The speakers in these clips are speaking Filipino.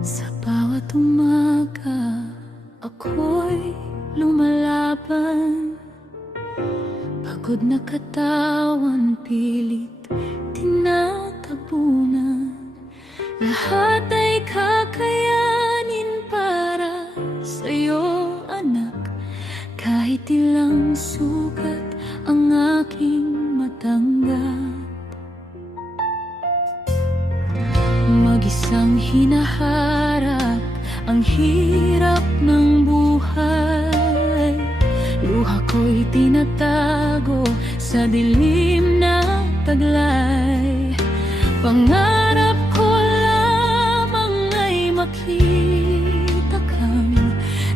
Sa bawat umaga, ako'y lumalaban. Pagod na katawan, pilit tinatabunan. Lahat ay kakayanin para sa'yo, anak. Kahit ilang sugat ang aking matanggap. Mag-isang hinaharap ang hirap ng buhay. Luha ko'y tinatago sa dilim na taglay. Pangarap ko lamang ay makita kang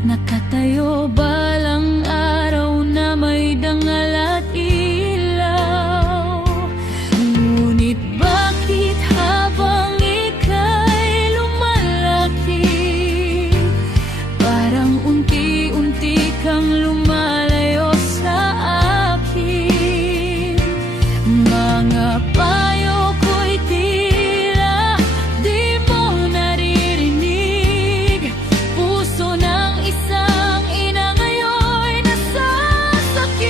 nakatayo balang araw na may dangal at ilaw. Ngunit bakit habang ika'y lumalaki, parang unti-unti kang lumalayo sa akin? Mga payo ko'y tila di mo naririnig. Puso ng isang ina ngayon'y nasasakit.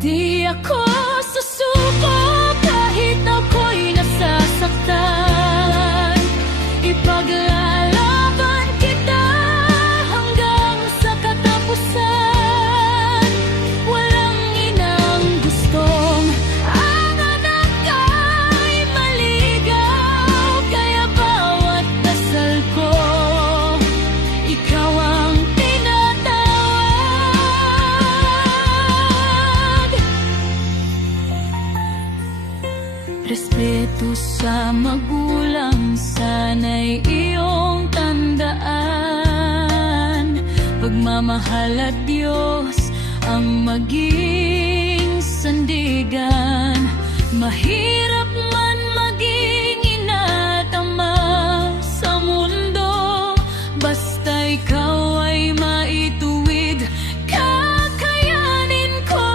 Di ako susuko kahit ako'y nasasaktan. Ipaglalaban kita hanggang sa katapusan. Walang inang gustong ang anak ay maligaw. Kaya bawat dasal ko, ikaw ang tinatawag. Respeto sa magulang, sana'y iyong tandaan. Pagmamahal at Diyos ang maging sandigan. Mahirap man maging ina at ama sa mundo, basta ikaw ay maituwid, kakayanin ko.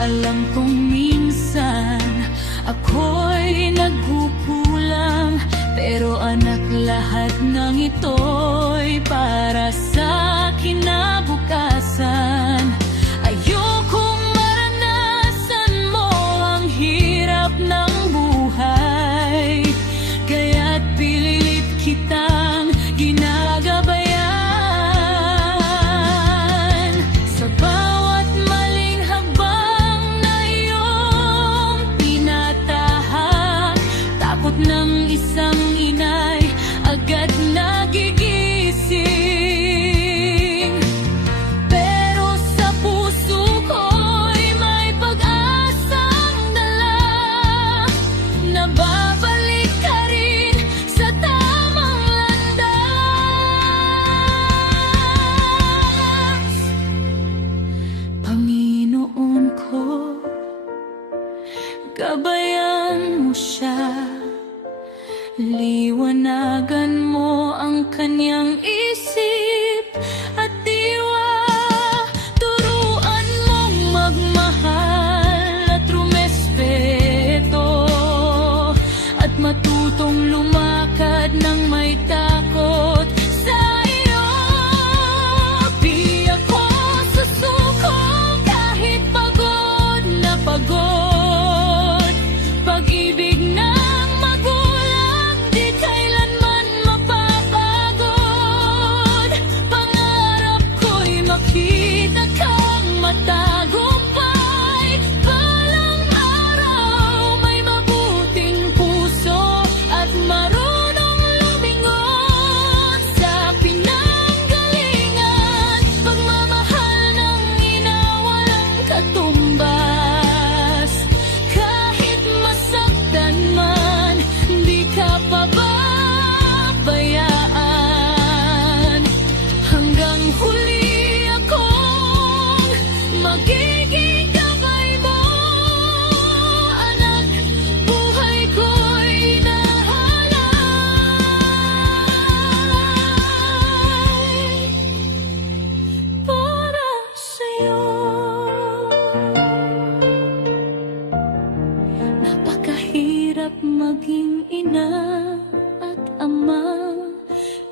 Alam kong minsan ako'y nagkukulang, pero anak, lahat ng ito'y para sa kinabukasan. Ayokong maranasan mo ang hirap ng buhay, kaya't pinilit kitang ginagabayan. Sa bawat maling hakbang na iyong tinatahak, takot ng isang inay agad nagigising. Pero sa puso ko'y may pag-asang dala na babalik ka rin sa tamang landas. Panginoon ko, gabayan mo siya. Liwanagan mo ang kanyang isip at diwa. Turuan mong magmahal at rumespeto, at matutong lumakad ng may takot sa iyo. Di ako susuko kahit pagod na pagod. Pag-ibig ng magulang di kailanman mapapago.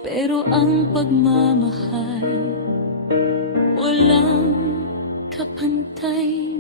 pero ang pagmamahal walang kapantay